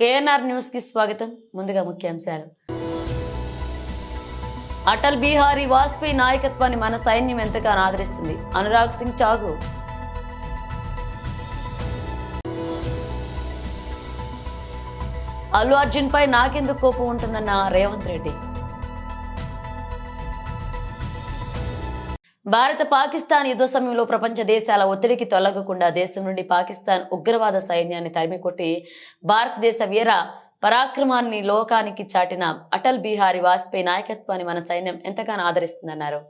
KNR news కి స్వాగతం. ముందుగా ముఖ్యాంశాలు. అటల్ బిహారీ వాజ్పేయి నాయకత్వాన్ని మన సైన్యం ఎంతగానో ఆదరిస్తుంది. అనురాగ్ సింగ్ ఠాగూర్. అల్లు అర్జున్ పై నాకెందుకు కోపం ఉంటుందన్న రేవంత్ రెడ్డి. భారత పాకిస్తాన్ యుద్ధ సమయంలో ప్రపంచ దేశాల ఒత్తిడికి తొలగకుండా దేశం నుండి పాకిస్తాన్ ఉగ్రవాద సైన్యాన్ని తరిమికొట్టి భారతదేశ వీర పరాక్రమాన్ని లోకానికి చాటిన అటల్ బిహారీ వాజ్పేయి నాయకత్వాన్ని మన సైన్యం ఎంతగానో ఆదరిస్తుందన్నారు.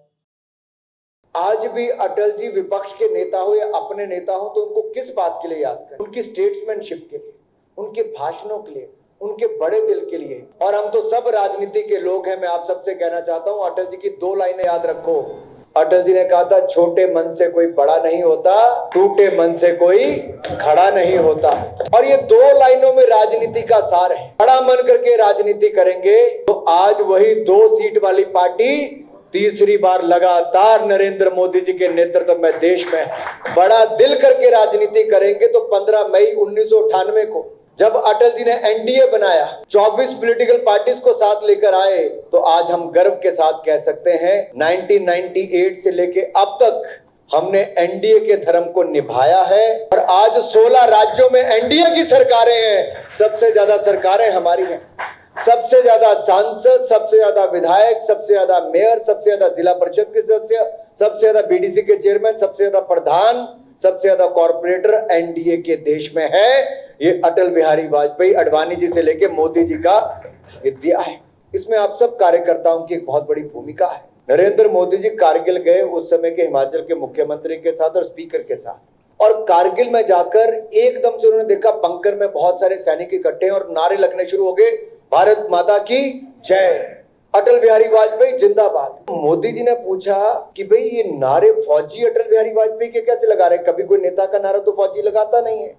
आज भी अटल जी विपक्ष के नेता हो या अपने नेता हो तो उनको किस बात के लिए याद करें? उनकी स्टेट्समैनशिप के लिए, उनके भाषणों के लिए, उनके बड़े दिल के लिए। और हम तो सब राजनीति के लोग हैं। मैं आप सबसे कहना चाहता हूं, अटल जी की 2 लाइनें याद रखो। अटल जी ने कहा था, छोटे मन से कोई बड़ा नहीं होता, टूटे मन से कोई खड़ा नहीं होता। और ये 2 लाइनों में राजनीति का सार है। बड़ा मन करके राजनीति करेंगे तो आज वही 2 सीट वाली पार्टी तीसरी बार लगातार नरेंद्र मोदी जी के नेतृत्व में देश में बड़ा दिल करके राजनीति करेंगे तो 15 मई 1998 को जब अटल जी ने एनडीए बनाया, 24 पॉलिटिकल पार्टीज को साथ लेकर आए, तो आज हम गर्व के साथ कह सकते हैं 1998 से लेके अब तक हमने एनडीए के धर्म को निभाया है। और आज 16 राज्यों में एनडीए की सरकारें हैं। सबसे ज्यादा सरकारें हमारी हैं। सबसे ज्यादा सांसद, सबसे ज्यादा विधायक, सबसे ज्यादा मेयर, सबसे ज्यादा जिला परिषद के सदस्य, सबसे ज्यादा बीडीसी के चेयरमैन, सबसे ज्यादा प्रधान, सबसे ज्यादा कॉर्पोरेटर एनडीए के देश में है। ये अटल बिहारी वाजपेयी, अडवाणी जी से लेके मोदी जी का विद्या है। इसमें आप सब कार्यकर्ताओं की एक बहुत बड़ी भूमिका है। नरेंद्र मोदी जी कारगिल गए उस समय के हिमाचल के मुख्यमंत्री के साथ और स्पीकर के साथ, और कारगिल में जाकर एकदम से उन्होंने देखा बंकर में बहुत सारे सैनिक इकट्ठे हैं और नारे लगने शुरू हो गए, भारत माता की जय, अटल बिहारी वाजपेयी जिंदाबाद। मोदी जी ने पूछा कि भाई ये नारे फौजी अटल बिहारी वाजपेयी के कैसे लगा रहे? कभी कोई नेता का नारा तो फौजी लगाता नहीं है।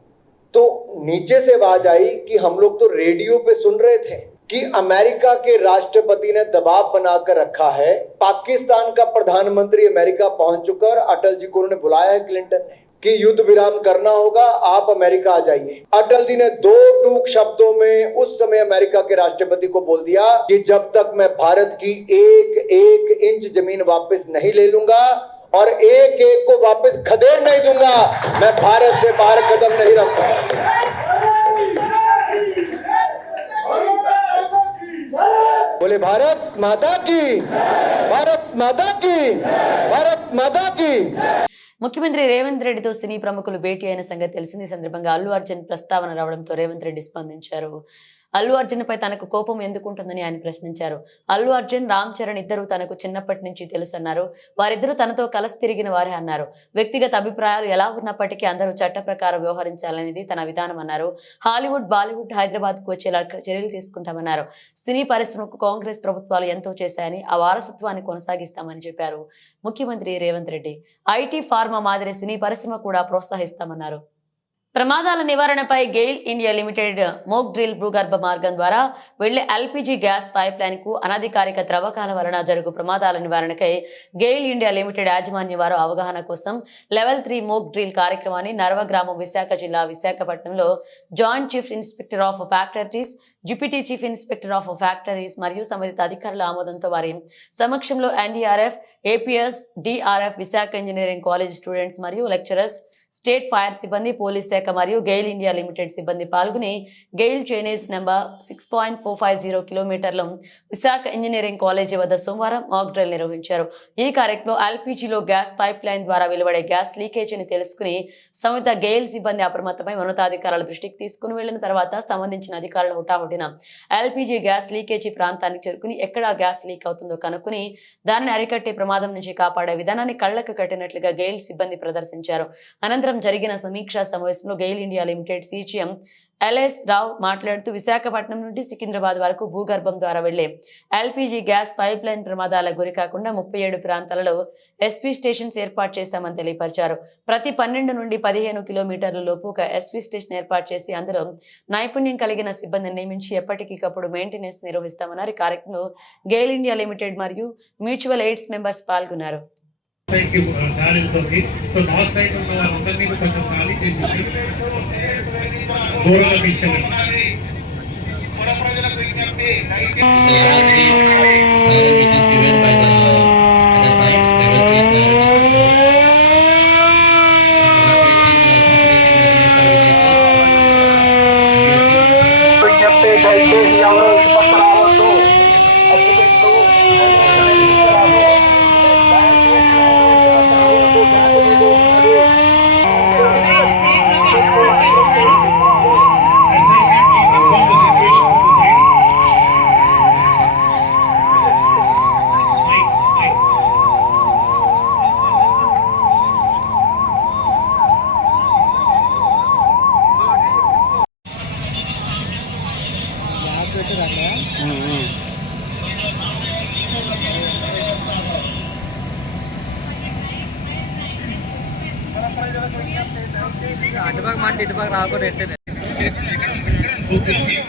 तो नीचे से आवाज आई कि हम लोग तो रेडियो पे सुन रहे थे कि अमेरिका के राष्ट्रपति ने दबाव बनाकर रखा है, पाकिस्तान का प्रधानमंत्री अमेरिका पहुंच चुका और अटल जी को उन्होंने बुलाया है क्लिंटन ने कि युद्ध विराम करना होगा, आप अमेरिका आ जाइए। अटल जी ने 2 टूक शब्दों में उस समय अमेरिका के राष्ट्रपति को बोल दिया कि जब तक मैं भारत की एक इंच जमीन वापस नहीं ले लूंगा और एक को वापस खदेड़ नहीं दूंगा, मैं भारत से बाहर कदम नहीं रखूंगा। बोले भारत माता की, भारत माता की, भारत माता की। ముఖ్యమంత్రి రేవంత్ రెడ్డితో సినీ ప్రముఖులు భేటీ అయిన సంగతి తెలిసింది. సందర్భంగా అల్లు అర్జున్ ప్రస్తావన రావడంతో రేవంత్ రెడ్డి స్పందించారు. అల్లు అర్జున్ పై తనకు కోపం ఎందుకుంటుందని ఆయన ప్రశ్నించారు. అల్లు అర్జున్, రామ్ చరణ్ ఇద్దరు తనకు చిన్నప్పటి నుంచి తెలుసు అన్నారు. వారిద్దరూ తనతో కలిసి తిరిగిన వారే అన్నారు. వ్యక్తిగత అభిప్రాయాలు ఎలా ఉన్నప్పటికీ అందరూ చట్ట ప్రకారం వ్యవహరించాలనేది తన విధానం అన్నారు. హాలీవుడ్, బాలీవుడ్ హైదరాబాద్ కు వచ్చేలా చర్యలు తీసుకుంటామన్నారు. సినీ పరిశ్రమకు కాంగ్రెస్ ప్రభుత్వాలు ఎంతో చేశాయని, ఆ వారసత్వాన్ని కొనసాగిస్తామని చెప్పారు ముఖ్యమంత్రి రేవంత్ రెడ్డి. ఐటీ, ఫార్మా మాదిరి సినీ పరిశ్రమ కూడా ప్రోత్సహిస్తామన్నారు. ప్రమాదాల నివారణపై GAIL India limited mock drill భూగర్భ మార్గం ద్వారా వెళ్లే ఎల్పీజీ గ్యాస్ పైప్ లైన్ కు అనధికారిక త్రవ్వకాల వలన జరుగు ప్రమాదాల నివారణకై గెయిల్ ఇండియా లిమిటెడ్ యాజమాన్య వారు అవగాహన కోసం లెవెల్ 3 మోక్ డ్రిల్ కార్యక్రమాన్ని నర్వగ్రామం, విశాఖ జిల్లా విశాఖపట్నంలో joint chief inspector of factories, deputy chief inspector of factories మరియు సంబంధిత అధికారుల ఆమోదంతో వారి సమక్షంలో NDRF, APS, DRF, Visakha engineering college students మరియు లెక్చరర్స్, స్టేట్ ఫైర్ సిబ్బంది, పోలీస్ శాఖ మరియు గెయిల్ ఇండియా లిమిటెడ్ సిబ్బంది పాల్గొని గెయిల్ చైనేజ్ నెంబర్ 6.450 కిలోమీటర్ల విశాఖ ఇంజనీరింగ్ కాలేజీ వద్ద సోమవారం మాక్ డ్రిల్ నిర్వహించారు. ఈ కార్యక్రమంలో ఎల్పీజీలో గ్యాస్ పైప్ లైన్ ద్వారా వెలువడే గ్యాస్ లీకేజీని తెలుసుకుని సంబంధిత గెయిల్ సిబ్బంది అప్రమత్తమై ఉన్నతాధికారుల దృష్టికి తీసుకుని వెళ్లిన తర్వాత సంబంధించిన అధికారులు హుటాహుటిన ఎల్పీజీ గ్యాస్ లీకేజీ ప్రాంతానికి చేరుకుని ఎక్కడ గ్యాస్ లీక్ అవుతుందో కనుక్కుని దానిని అరికట్టే ప్రమాదం నుంచి కాపాడే విధానాన్ని కళ్లకు కట్టినట్లుగా గెయిల్ సిబ్బంది ప్రదర్శించారు. అనంతరం జరిగిన సమీక్షా సమావేశంలో GAIL India limited CGM L S Rao మాట్లాడుతూ విశాఖపట్నం నుండి సికింద్రాబాద్ వరకు భూగర్భం ద్వారా వెళ్లే ఎల్పీజీ గ్యాస్ పైప్ లైన్ ప్రమాదాలకు గురి కాకుండా 37 ప్రాంతాలలో ఎస్పీ స్టేషన్స్ ఏర్పాటు చేశామని తెలియపరిచారు. ప్రతి 12 నుండి 15 కిలోమీటర్ల లోపు ఒక ఎస్పీ స్టేషన్ ఏర్పాటు చేసి అందులో నైపుణ్యం కలిగిన సిబ్బందిని నియమించి ఎప్పటికప్పుడు మెయింటెనెన్స్ నిర్వహిస్తామన్నారు. ఈ కార్యక్రమంలో గెయిల్ ఇండియా లిమిటెడ్ మరియు మ్యూచువల్ ఎయిడ్స్ మెంబర్స్ పాల్గొన్నారు. साइड की गाड़ी उतरती तो नॉर्थ साइड में उतरने को కొంచెం ఖాళీ చేసి దూరంగా తీసుకెళ్ళండి. which is given by the science level 3 siren is విజ్ఞప్తి దయచేసి ఎవరు ఇబ్బంది రావద్దు SIC, please inform the situation from the side. Mike.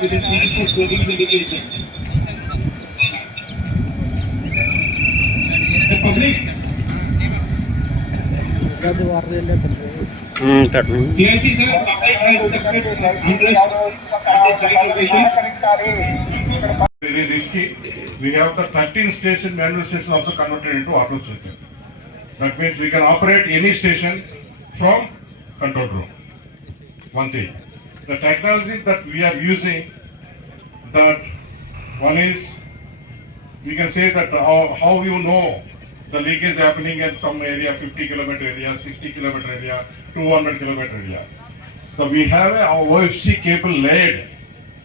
Within 24 codings indication. The public. CIC sir, public has accepted unrest at this site location. Very risky. We have the 13 station manual stations also converted into auto station. That means we can operate any station from control room. One thing. The technology that we are using, that one is, we can say that how you know the leak is happening in some area, 50 kilometer area, 60 kilometer area, 200 kilometer area. So we have a OFC cable laid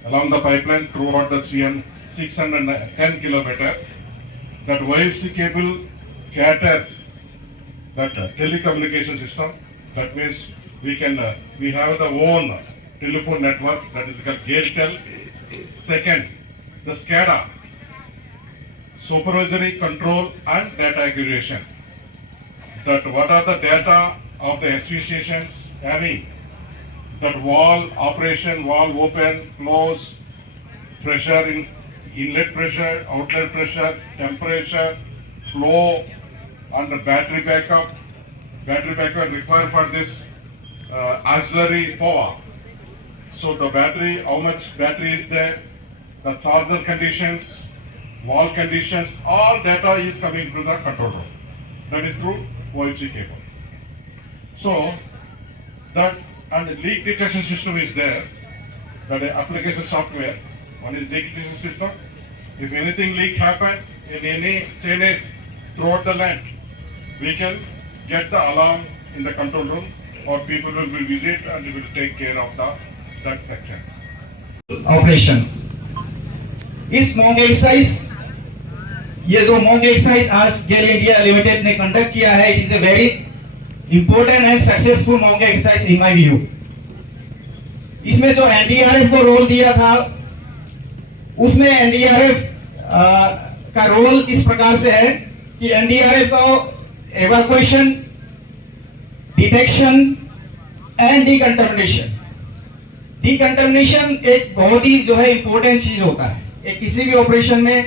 along the pipeline throughout the CM 610 kilometer. That OFC cable caters that telecommunication system. That means we have the own telephone network, that is called Airtel. Second, the SCADA, supervisory control and data aggregation. That what are the data of the SV stations having, that wall operation, wall open, close, pressure in inlet pressure, outlet pressure, temperature, flow, and the battery backup. Battery backup required for this auxiliary power. So the battery, how much battery is there, the charger conditions, wall conditions, all data is coming to the control room. That is through OFC cable. So that, and the leak detection system is there, that application software. One is leak detection system. If anything leak happen in any chains throughout the land, we can get the alarm in the control room, or people will visit and will take care of that section. Operation इस mock exercise, ये जो mock exercise आज गेल India limited ने conduct किया है, it is a very important and successful mock exercise in my view. इसमें जो NDRF को रोल दिया था, उसमें एनडीआरएफ का रोल इस प्रकार से है कि एनडीआरएफ को एवाक्यूएशन, डिटेक्शन एंड डिकंटामिनेशन। डिकंटामिनेशन एक बहुत ही जो है इंपॉर्टेंट चीज होता है। एक किसी भी ऑपरेशन में,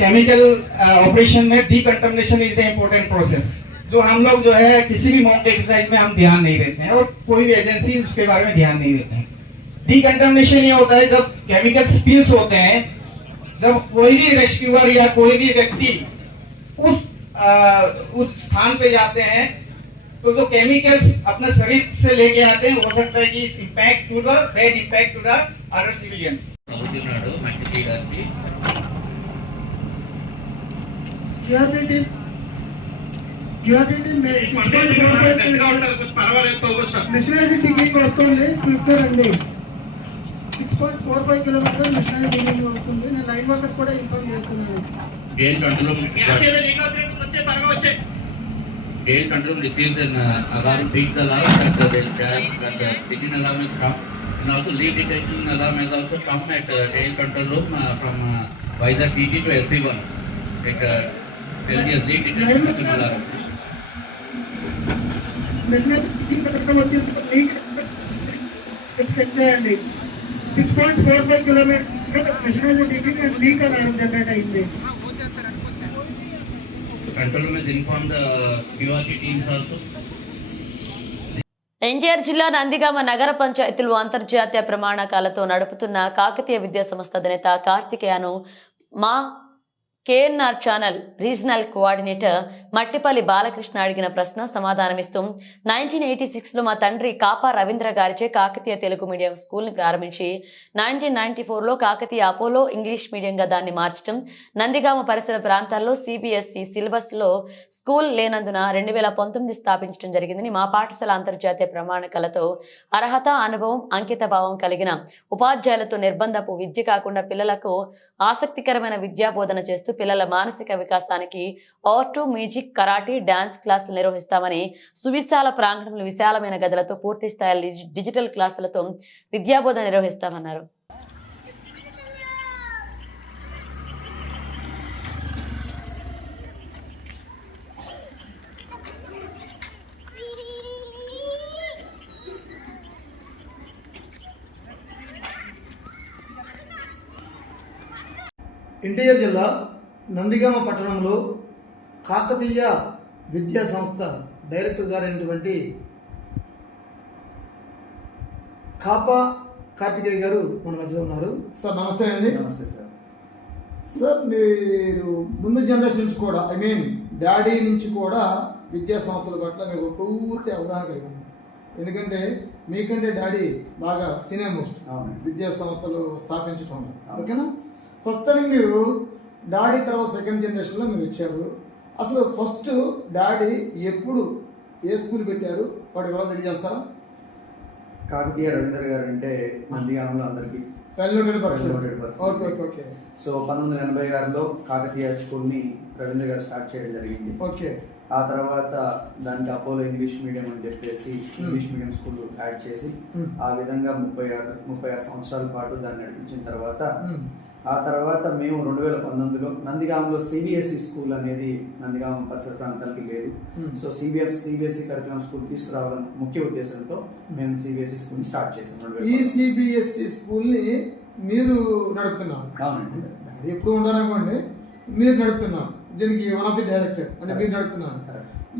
केमिकल ऑपरेशन में डिकंटामिनेशन इज द इंपॉर्टेंट प्रोसेस, जो हम लोग जो है किसी भी मॉक एक्सरसाइज में हम ध्यान नहीं देते हैं, और कोई भी एजेंसी उसके बारे में ध्यान नहीं देते हैं। डिकंटामिनेशन ये होता है जब केमिकल स्पिल्स होते हैं, जब कोई भी रेस्क्यूअर या कोई भी व्यक्ति उस स्थान पे जाते हैं, तो जो केमिकल्स अपने शरीर से लेके आते हैं, हो सकता है कि इस impact to the bad impact to the other civilians. Machinery ticket వస్తుంది, క్లిక్ రండి. 6.45 కిలోమీటర్ మిషనరీ టికెట్ వస్తుంది. నేను లైన్ వర్కర్ కూడా ఇన్ఫార్మ్ చేస్తున్నాను. Gale control receives an alarm, feeds the alarm that the digging alarm has come, and also leak detection alarm has also come at tail control room from Vizag PT to SC1. Like tells you leak detection system alarm. Check చేయండి. 6.45 kilometre machinery ticket leak alarm generate అయింది. Control room has informed the QRT teams also. NTR జిల్లా నందిగామ నగర పంచాయతీలు అంతర్జాతీయ ప్రమాణాలతో నడుపుతున్న కాకతీయ విద్యా సంస్థ అధినేత కార్తికేయను మా KNR channel regional coordinator Mattipalli Balakrishna అడిగిన ప్రశ్న సమాధానమిస్తూ 1986లో మా తండ్రి కాపా రవీంద్ర గారిచే కాకతీయ తెలుగు మీడియం స్కూల్ని ప్రారంభించి 1994లో కాకతీయ అపోలో ఇంగ్లీష్ మీడియంగా దాన్ని మార్చడం, నందిగామ పరిసర ప్రాంతాల్లో సిబిఎస్ఈ సిలబస్లో స్కూల్ లేనందున 2019 స్థాపించడం జరిగిందని, మా పాఠశాల అంతర్జాతీయ ప్రమాణాలతో అర్హత, అనుభవం, అంకిత భావం కలిగిన ఉపాధ్యాయులతో నిర్బంధపు విద్య కాకుండా పిల్లలకు ఆసక్తికరమైన విద్యా బోధన చేస్తూ పిల్లల మానసిక వికాసానికి ఆర్ట్, మ్యూజిక్, కరాటే, డాన్స్ క్లాసులు నిర్వహిస్తామని, సువిశాల ప్రాంగణంలో విశాలమైన గదులతో పూర్తి స్థాయి డిజిటల్ క్లాసులతో విద్యాబోధన నిర్వహిస్తామన్నారు. ఎన్టీఆర్ జిల్లా నందిగామ పట్టణంలో కాకతీయ విద్యా సంస్థ డైరెక్టర్ గారైనటువంటి కాపా కార్తికేయ గారు మన మధ్యలో ఉన్నారు. సార్ నమస్తే అండి. నమస్తే సార్. సార్ మీరు ముందు జనరేషన్ నుంచి కూడా డాడీ నుంచి కూడా విద్యా సంస్థల పట్ల మీకు పూర్తి అవగాహన కలిగి ఉంది. ఎందుకంటే మీకంటే డాడీ బాగా సీనియర్ మోస్ట్ విద్యా సంస్థలు స్థాపించడం. ఓకేనా? ప్రస్తుతానికి మీరు డాడీ తర్వాత సెకండ్ జనరేషన్లో మీరు వచ్చారు. అసలు ఫస్ట్ డాడీ ఎప్పుడు ఏ స్కూల్ పెట్టారు వాడు ఎవరో తెలియజేస్తారా? కాకతీయ రవీంద్ర గారు అంటే నందిగామలో అందరికీ ఓకే ఓకే ఓకే. సో 1986లో కాకతీయ స్కూల్ని రవీంద్ర గారు స్టార్ట్ చేయడం జరిగింది. ఓకే. ఆ తర్వాత దానికి అపోలో ఇంగ్లీష్ మీడియం అని చెప్పేసి ఇంగ్లీష్ మీడియం స్కూల్ యాడ్ చేసి ఆ విధంగా 36 సంవత్సరాల పాటు దాన్ని నడిపించిన తర్వాత ఆ తర్వాత మేము 2019లో నందిగామలో సిబిఎస్ఈ స్కూల్ అనేది నందిగామ పరిసర ప్రాంతాలకి లేదు. సో సిబిఎస్ఈ కరికులం స్కూల్ తీసుకురావడం ముఖ్య ఉద్దేశంతో మేము సిబిఎస్ఈ స్కూల్ని స్టార్ట్ చేసాం. ఈ సిబిఎస్ఈ స్కూల్ని మీరు నడుపుతున్నారు? అవునండి. ఎప్పుడు ఉండాలనుకోండి మీరు నడుపుతున్నారు. దీనికి వన్ ఆఫ్ ది డైరెక్టర్ అంటే మీరు నడుపుతున్నారు.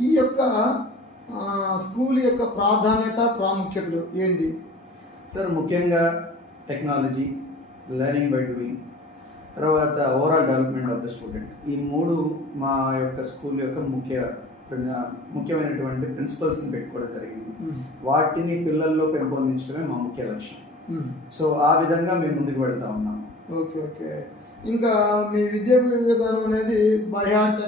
ఈ యొక్క స్కూల్ యొక్క ప్రాధాన్యత, ప్రాముఖ్యతలు ఏంటి సార్? ముఖ్యంగా టెక్నాలజీ, లెర్నింగ్ బై డూయింగ్, తర్వాత overall development of the student, ఈ మూడు మా యొక్క స్కూల్ యొక్క ముఖ్యమైనటువంటి ప్రిన్సిపల్స్ని పెట్టుకోవడం జరిగింది. వాటిని పిల్లల్లో పెంపొందించడమే మా ముఖ్య లక్ష్యం. సో ఆ విధంగా మేము ముందుకు వెళ్తా ఉన్నాం. Okay okay. ఇంకా మీ విద్యా విధానం అనేది బై హార్ట్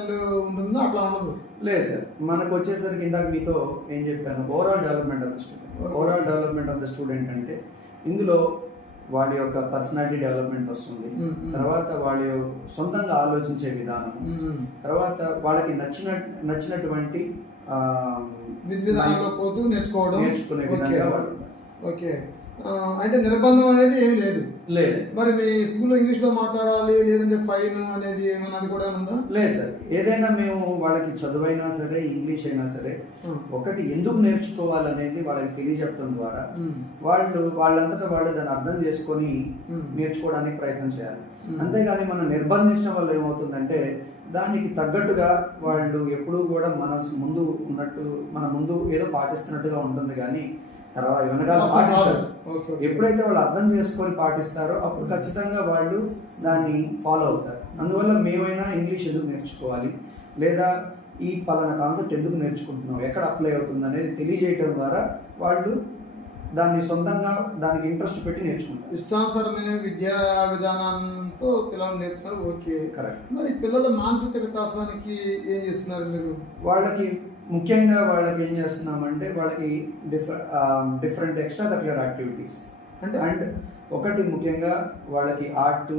ఉంటుందా? అట్లా ఉండదు? లేదు సార్, మనకు వచ్చేసరికి ఇందాక మీతో ఏం చెప్పాను, overall development of the student. Overall development of the student అంటే ఇందులో వాళ్ళ యొక్క పర్సనాలిటీ డెవలప్మెంట్ వస్తుంది, తర్వాత వాళ్ళ సొంతంగా ఆలోచించే విధానం, తర్వాత వాళ్ళకి నచ్చినటువంటి విధానంలో పోతూ నేర్చుకునే విధంగా వాళ్ళు. ఓకే. అంటే నిర్బంధం అనేది ఏమి లేదు? లేదు. మరి మీ స్కూల్లో ఇంగ్లీష్లో మాట్లాడాలి లేదంటే ఫైన్ అనేది ఏమన్నా అది కూడా ఉందా? లేదు సార్, ఏదైనా మేము వాళ్ళకి చదువైనా సరే ఇంగ్లీష్ అయినా సరే ఒకటి ఎందుకు నేర్చుకోవాలనేది వాళ్ళకి తెలియజెప్పడం ద్వారా వాళ్ళంతటా వాళ్ళు దాన్ని అర్థం చేసుకొని నేర్చుకోవడానికి ప్రయత్నం చేయాలి. అంతేగాని మనం నిర్బంధించడం వల్ల ఏమవుతుందంటే దానికి తగ్గట్టుగా వాళ్ళు ఎప్పుడూ కూడా మన ముందు ఏదో పాటిస్తున్నట్టుగా ఉంటుంది, కానీ తర్వాత వెనకాల పాటించారు. ఎప్పుడైతే వాళ్ళు అర్థం చేసుకొని పాటిస్తారో అప్పుడు ఖచ్చితంగా వాళ్ళు దాన్ని ఫాలో అవుతారు. అందువల్ల మేమైనా ఇంగ్లీష్ ఎందుకు నేర్చుకోవాలి, లేదా ఈ పలానా కాన్సెప్ట్ ఎందుకు నేర్చుకుంటున్నాం, ఎక్కడ అప్లై అవుతుంది అనేది తెలియజేయటం ద్వారా వాళ్ళు దాన్ని సొంతంగా దానికి ఇంట్రెస్ట్ పెట్టి నేర్చుకుంటారు. ఇష్టానుసారమైన విద్యా విధానంతో పిల్లలు నేర్చుకున్నారు. Okay, correct. మరి పిల్లల మానసిక వికాసానికి ఏం చేస్తున్నారు మీరు? వాళ్ళకి ముఖ్యంగా ఏం చేస్తున్నామంటే వాళ్ళకి different extra curricular activities and ఒకటి ముఖ్యంగా వాళ్ళకి ఆర్ట్,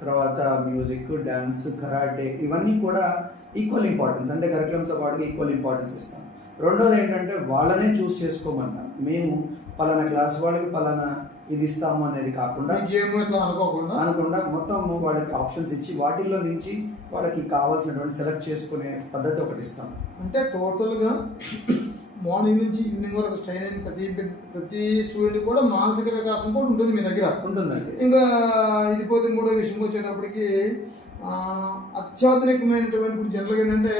తర్వాత మ్యూజిక్, డ్యాన్స్, కరాటే, ఇవన్నీ కూడా ఈక్వల్ ఇంపార్టెన్స్, అంటే కరిక్యులంతో పాటుగా ఈక్వల్ ఇంపార్టెన్స్ ఇస్తాం. రెండోది ఏంటంటే వాళ్ళనే చూస్ చేసుకోమన్నాం. మేము పలానా క్లాస్ వాళ్ళకి పలానా ఇది ఇస్తాము అనేది కాకుండా అనుకుండా మొత్తం వాళ్ళకి ఆప్షన్స్ ఇచ్చి వాటిల్లో నుంచి వాళ్ళకి కావాల్సినటువంటి సెలెక్ట్ చేసుకునే పద్ధతి ఒకటి ఇస్తాం. అంటే టోటల్గా మార్నింగ్ నుంచి ఈవినింగ్ వరకు స్ట్రైన్ అయిన ప్రతి స్టూడెంట్ కూడా మానసిక వికాసం కూడా ఉంటుంది మీ దగ్గర? ఉంటుందండి. ఇంకా ఇది పోతే మూడో విషయం వచ్చేటప్పటికి అత్యాధునికమైనటువంటి ఇప్పుడు జనరల్గా ఏంటంటే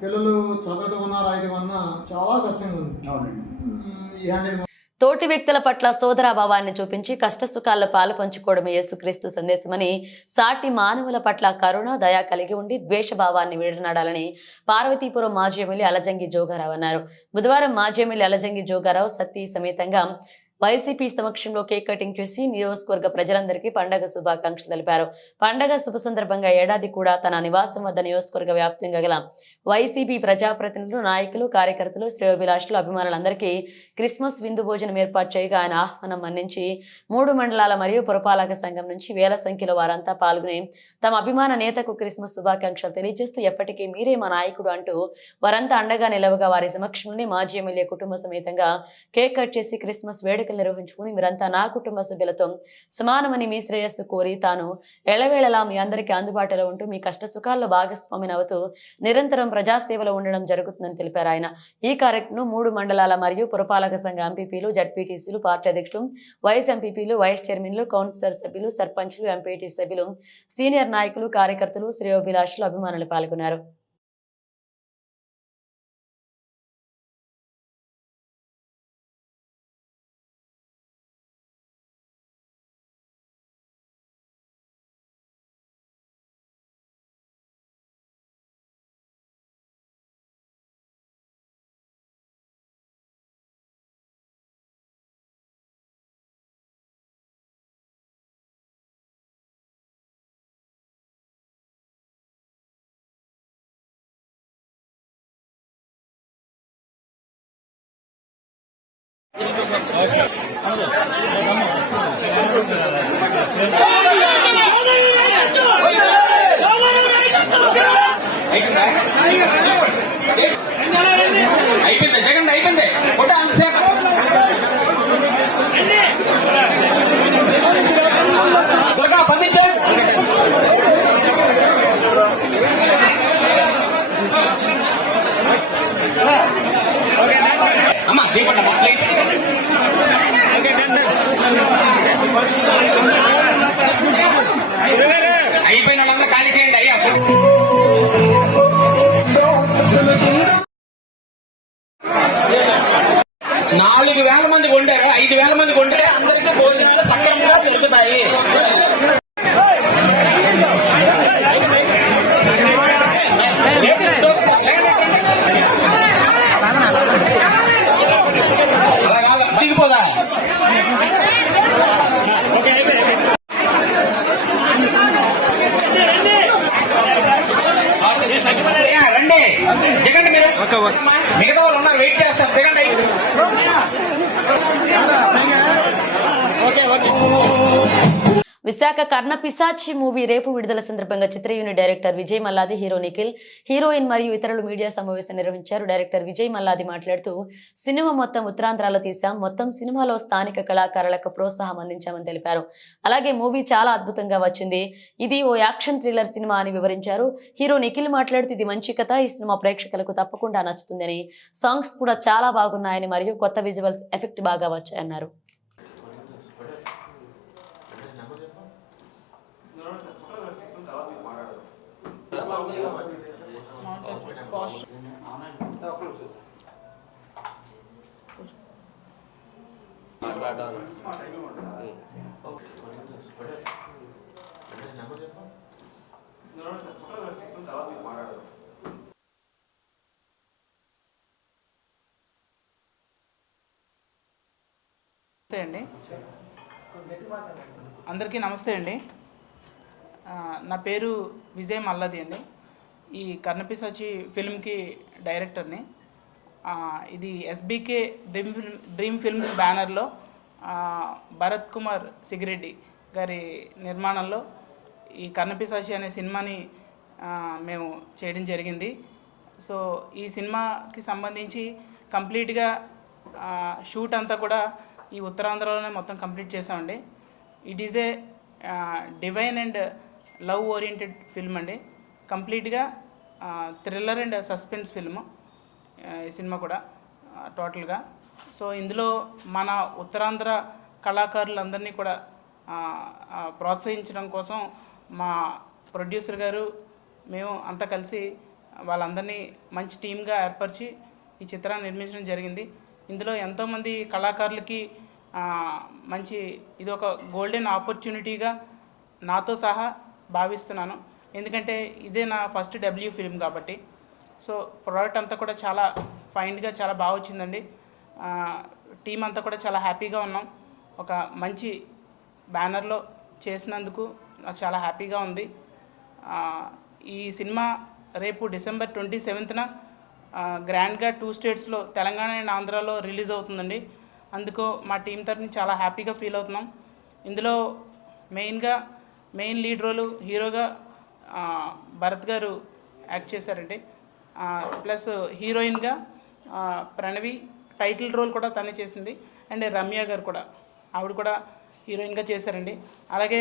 పిల్లలు చదవడం అన్నా రాయడం అన్నా చాలా కష్టంగా ఉంది. అవునండి. ఈ 100 తోటి వ్యక్తుల పట్ల సోదరాభావాన్ని చూపించి కష్టసుఖాల్లో పాలు పంచుకోవడమే యేసుక్రీస్తు సందేశమని, సాటి మానవుల పట్ల కరుణ దయ కలిగి ఉండి ద్వేషభావాన్ని విడనాడాలని పార్వతీపురం మాజీ ఎమ్మెల్యే అలజంగి జోగారావు అన్నారు. బుధవారం మాజీ ఎమ్మెల్యే అలజంగి జోగారావు సతీ సమేతంగా వైసీపీ సమక్షంలో కేక్ కటింగ్ చేసి నియోజకవర్గ ప్రజలందరికీ పండగ శుభాకాంక్షలు తెలిపారు. పండగ శుభ సందర్భంగా ఏడాది కూడా తన నివాసం వద్ద నియోజకవర్గ వ్యాప్తంగా గల వైసీపీ ప్రజాప్రతినిధులు, నాయకులు, కార్యకర్తలు, శ్రేయోభిలాషులు, అభిమానులందరికీ క్రిస్మస్ విందు భోజనం ఏర్పాటు చేయగా ఆయన ఆహ్వానం మన్నించి 3 మండలాల మరియు పురపాలక సంఘం నుంచి వేల సంఖ్యలో వారంతా పాల్గొని తమ అభిమాన నేతకు క్రిస్మస్ శుభాకాంక్షలు తెలియజేస్తూ ఎప్పటికీ మీరే మా నాయకుడు అంటూ వారంతా అండగా నిలవగా వారి సమక్షంలోనే మాజీ ఎమ్మెల్యే కుటుంబ సమేతంగా కేక్ కట్ చేసి క్రిస్మస్ వేడుకలు నిర్వహించుకుని మీరంతా నా కుటుంబ సభ్యులతో సమానమని మీ శ్రేయస్సు కోరి తాను ఎళవేళలా మీ అందరికీ అందుబాటులో ఉంటూ మీ కష్ట సుఖాల్లో భాగస్వామిని అవుతూ నిరంతరం ప్రజాసేవలో ఉండడం జరుగుతుందని తెలిపారు ఆయన. ఈ కార్యక్రమం 3 మండలాల మరియు పురపాలక సంఘ ఎంపీపీలు, జడ్పీటీసీలు, పార్టీ అధ్యక్షులు, వైస్ ఎంపీపీలు, వైస్ చైర్మన్లు, కౌన్సిలర్ సభ్యులు, సర్పంచులు, ఎంపీటీ సభ్యులు, సీనియర్ నాయకులు, కార్యకర్తలు, శ్రేయోభిలాషులు, అభిమానులు పాల్గొన్నారు. అయిపోయింది జగన్ అయిపోయింది ఫోటో అంతసేపు త్వరగా పంపించే అమ్మా దీపండి అమ్మా ప్లీజ్. అయిపోయిన వాళ్ళందరూ ఖాళీ చేయండి అయ్యా. 4,000 మంది కొంటారు, 5,000 మంది కొంటే అందరికీ భోజనాలు సక్రమంగా దొరుకుతాయి. దిగిపోదా రండి దిగండి మీరు. మిగతా వాళ్ళు ఉన్నారు వెయిట్ చేస్తారు దిగండి. విశాఖ కర్ణ పిశాచి మూవీ రేపు విడుదల సందర్భంగా చిత్ర unit director Vijay Malladi, hero Nikhil, heroine మరియు ఇతరులు మీడియా సమావేశం నిర్వహించారు. డైరెక్టర్ విజయ్ మల్లాది మాట్లాడుతూ సినిమా మొత్తం ఉత్తరాంధ్రలో తీశాం, మొత్తం సినిమాలో స్థానిక కళాకారులకు ప్రోత్సాహం అందించామని తెలిపారు. అలాగే మూవీ చాలా అద్భుతంగా వచ్చింది, ఇది ఓ యాక్షన్ థ్రిల్లర్ సినిమా అని వివరించారు. హీరో నిఖిల్ మాట్లాడుతూ ఇది మంచి కథ, ఈ సినిమా ప్రేక్షకులకు తప్పకుండా నచ్చుతుందని, సాంగ్స్ కూడా చాలా బాగున్నాయని మరియు కొత్త విజువల్స్ ఎఫెక్ట్ బాగా వచ్చాయన్నారు. అండి అందరికీ నమస్తే అండి. నా పేరు విజయ్ మల్లాది అండి. ఈ కర్ణపిశాచి ఫిల్మ్కి డైరెక్టర్ని. ఇది ఎస్బీకే డ్రీమ్ ఫిల్మ్స్ బ్యానర్లో భరత్ కుమార్ సిగిరెడ్డి గారి నిర్మాణంలో ఈ కర్ణపిశాచి అనే సినిమాని మేము చేయడం జరిగింది. సో ఈ సినిమాకి సంబంధించి కంప్లీట్గా షూట్ అంతా కూడా ఈ ఉత్తరాంధ్రలోనే మొత్తం కంప్లీట్ చేసామండి. It is a divine and love oriented film అండి. కంప్లీట్గా థ్రిల్లర్ అండ్ సస్పెన్స్ ఫిల్మ్ ఈ సినిమా కూడా టోటల్గా. సో ఇందులో మన ఉత్తరాంధ్ర కళాకారులందరినీ కూడా ప్రోత్సహించడం కోసం మా ప్రొడ్యూసర్ గారు మేము అంతా కలిసి వాళ్ళందరినీ మంచి టీమ్గా ఏర్పరిచి ఈ చిత్రాన్ని నిర్మించడం జరిగింది. ఇందులో ఎంతోమంది కళాకారులకి మంచి ఇది ఒక గోల్డెన్ ఆపర్చునిటీగా నాతో సహా భావిస్తున్నాను. ఎందుకంటే ఇదే నా ఫస్ట్ డబ్ల్యూ ఫిల్మ్ కాబట్టి. సో ప్రోడక్ట్ అంతా కూడా చాలా ఫైన్గా చాలా బాగా వచ్చిందండి. టీం అంతా కూడా చాలా హ్యాపీగా ఉన్నాం. ఒక మంచి బ్యానర్లో చేసినందుకు నాకు చాలా హ్యాపీగా ఉంది. ఈ సినిమా రేపు డిసెంబర్ 27న గ్రాండ్గా 2 స్టేట్స్లో తెలంగాణ అండ్ ఆంధ్రాలో రిలీజ్ అవుతుందండి. అందుకు మా టీం తరఫున చాలా హ్యాపీగా ఫీల్ అవుతున్నాం. ఇందులో మెయిన్ లీడ్ రోలు హీరోగా భరత్ గారు యాక్ట్ చేశారండి. ప్లస్ హీరోయిన్గా ప్రణవి టైటిల్ రోల్ కూడా తనే చేసింది. అండ్ రమ్య గారు కూడా ఆవిడ కూడా హీరోయిన్గా చేశారండి. అలాగే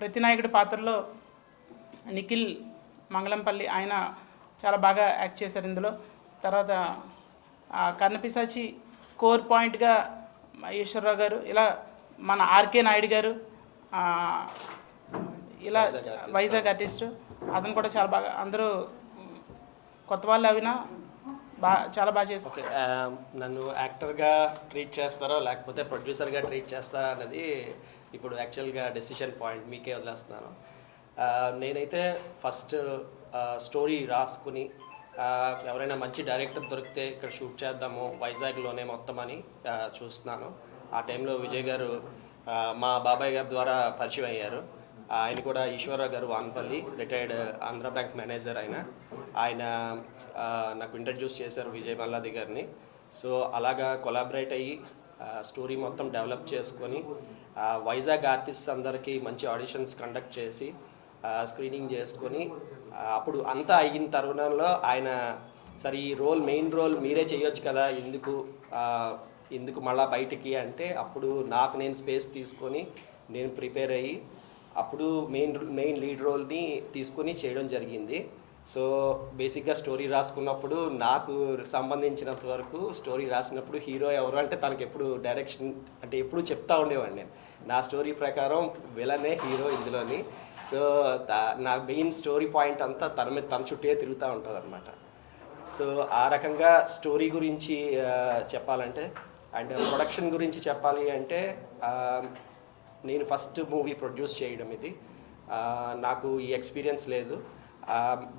ప్రతినాయకుడి పాత్రలో నిఖిల్ మంగళంపల్లి ఆయన చాలా బాగా యాక్ట్ చేశారు ఇందులో. తర్వాత కర్ణపిశాచి కోర్ పాయింట్గా ఈశ్వరరావు గారు, ఇలా మన ఆర్కే నాయుడు గారు, ఇలా వైజాగ్ ఆర్టిస్టు అతను కూడా చాలా బాగా, అందరూ కొత్త వాళ్ళు అవినా చాలా బాగా చేస్తారు. ఓకే, నన్ను యాక్టర్గా ట్రీట్ చేస్తారో లేకపోతే ప్రొడ్యూసర్గా ట్రీట్ చేస్తారా అనేది ఇప్పుడు యాక్చువల్గా డెసిషన్ పాయింట్ మీకే వదిలేస్తున్నాను. నేనైతే ఫస్ట్ స్టోరీ రాసుకుని ఎవరైనా మంచి డైరెక్టర్ దొరికితే ఇక్కడ షూట్ చేద్దాము వైజాగ్లోనే మొత్తం అని చూస్తున్నాను. ఆ టైంలో విజయ్ గారు మా బాబాయ్ గారి ద్వారా పరిచయం అయ్యారు. ఆయన కూడా ఈశ్వరరావు గారు వాన్పల్లి, రిటైర్డ్ ఆంధ్ర బ్యాంక్ మేనేజర్. ఆయన నాకు ఇంట్రడ్యూస్ చేశారు విజయ్ మల్లాది గారిని. సో అలాగా కొలాబరేట్ అయ్యి స్టోరీ మొత్తం డెవలప్ చేసుకొని వైజాగ్ ఆర్టిస్ట్ అందరికీ మంచి ఆడిషన్స్ కండక్ట్ చేసి స్క్రీనింగ్ చేసుకొని అప్పుడు అంతా అయిన తరుణంలో ఆయన సరే ఈ మెయిన్ రోల్ మీరే చేయొచ్చు కదా, ఎందుకు మళ్ళీ బయటికి అంటే అప్పుడు నాకు నేను స్పేస్ తీసుకొని నేను ప్రిపేర్ అయ్యి అప్పుడు మెయిన్ లీడ్ రోల్ని తీసుకొని చేయడం జరిగింది. సో బేసిక్గా స్టోరీ రాసుకున్నప్పుడు నాకు సంబంధించినంత వరకు స్టోరీ రాసినప్పుడు హీరో ఎవరు అంటే తనకి ఎప్పుడు డైరెక్షన్ అంటే ఎప్పుడు చెప్తా ఉండేవాడిని నేను. నా స్టోరీ ప్రకారం విలనే హీరో ఇందులోని. సో నా మెయిన్ స్టోరీ పాయింట్ అంతా తన చుట్టే తిరుగుతూ ఉంటుంది అనమాట. సో ఆ రకంగా స్టోరీ గురించి చెప్పాలంటే అండ్ ప్రొడక్షన్ గురించి చెప్పాలి అంటే నేను ఫస్ట్ మూవీ ప్రొడ్యూస్ చేయడం ఇది. నాకు ఈ ఎక్స్పీరియన్స్ లేదు.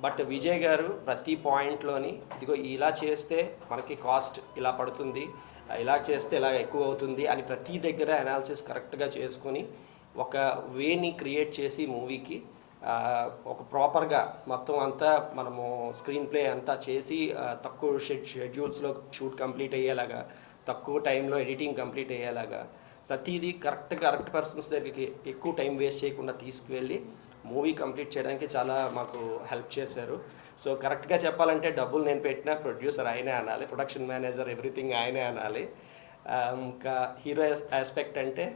బట్ విజయ్ గారు ప్రతి పాయింట్లోని ఇదిగో ఇలా చేస్తే మనకి కాస్ట్ ఇలా పడుతుంది, ఇలా చేస్తే ఇలా ఎక్కువ అవుతుంది అని ప్రతి దగ్గర అనాలిసిస్ కరెక్ట్గా చేసుకొని ఒక వేని క్రియేట్ చేసి మూవీకి ఒక ప్రాపర్గా మొత్తం అంతా మనము స్క్రీన్ ప్లే అంతా చేసి తక్కువ షెడ్యూల్స్లో షూట్ కంప్లీట్ అయ్యేలాగా, తక్కువ టైంలో ఎడిటింగ్ కంప్లీట్ అయ్యేలాగా ప్రతిదీ కరెక్ట్ పర్సన్స్ దగ్గరికి ఎక్కువ టైం వేస్ట్ చేయకుండా తీసుకువెళ్ళి మూవీ కంప్లీట్ చేయడానికి చాలా మాకు హెల్ప్ చేశారు. సో కరెక్ట్గా చెప్పాలంటే డబ్బులు నేను పెట్టిన ప్రొడ్యూసర్ ఆయనే అనాలి, ప్రొడక్షన్ మేనేజర్ ఎవ్రీథింగ్ ఆయనే అనాలి. ఇంకా హీరో ఆస్పెక్ట్ అంటే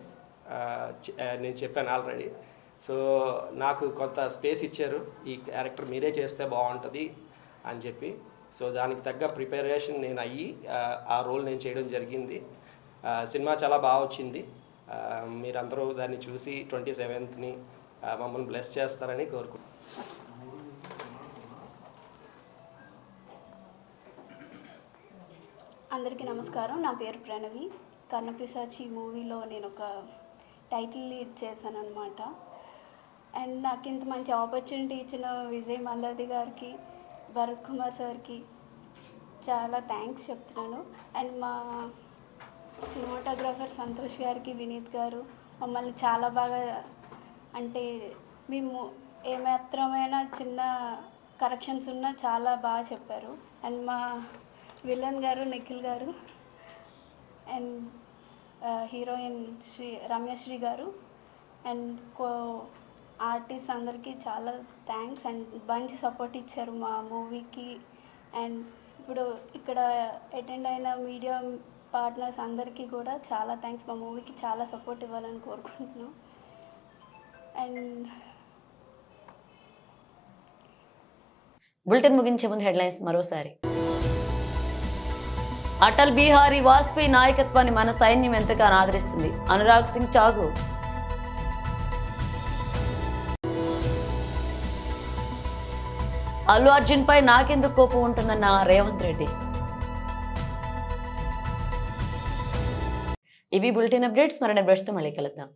నేను చెప్పాను ఆల్రెడీ. సో నాకు కొంత స్పేస్ ఇచ్చారు, ఈ క్యారెక్టర్ మీరే చేస్తే బాగుంటుంది అని చెప్పి. సో దానికి తగ్గ ప్రిపరేషన్ నేను అయ్యి ఆ రోల్ నేను చేయడం జరిగింది. సినిమా చాలా బాగా వచ్చింది. మీరందరూ దాన్ని చూసి 27th మమ్మల్ని బ్లెస్ చేస్తారని కోరుకుంటున్నాను. అందరికీ నమస్కారం. నా పేరు ప్రణవి. కర్ణపిశాచి మూవీలో నేను ఒక టైటిల్ లీడ్ చేశాను అనమాట. అండ్ నాకు ఇంత మంచి ఆపర్చునిటీ ఇచ్చిన విజయ్ మల్లాది గారికి, భరత్ కుమార్ సార్కి చాలా థ్యాంక్స్ చెప్తున్నాను. అండ్ మా సినిమాటోగ్రాఫర్ సంతోష్ గారికి, వినీత్ గారు మమ్మల్ని చాలా బాగా, అంటే మేము ఏమాత్రమైనా చిన్న కరెక్షన్స్ ఉన్నా చాలా బాగా చెప్పారు. అండ్ మా విలన్ గారు నిఖిల్ గారు అండ్ హీరోయిన్ రమ్యశ్రీ గారు అండ్ ఆర్టిస్ట్ అందరికీ చాలా థ్యాంక్స్. అండ్ మంచి సపోర్ట్ ఇచ్చారు మా మూవీకి. అండ్ ఇప్పుడు ఇక్కడ అటెండ్ అయిన మీడియా పార్ట్నర్స్ అందరికీ కూడా చాలా థ్యాంక్స్. మా మూవీకి చాలా సపోర్ట్ ఇవ్వాలని కోరుకుంటున్నాం. అండ్ బులెటిన్ ముగించే ముందు హెడ్లైన్స్ మరోసారి. అటల్ బిహారీ వాజ్పేయి నాయకత్వాన్ని మన సైన్యం ఎంతగానో ఆదరిస్తుంది, అనురాగ్ సింగ్ ఠాగూర్. అల్లు అర్జున్ పై నాకెందుకు కోపం ఉంటుందన్న రేవంత్ రెడ్డి. ఇవి బులెటిన్ అప్డేట్స్. మరిన్ని అప్డేట్స్తో మళ్ళీ కలుద్దాం.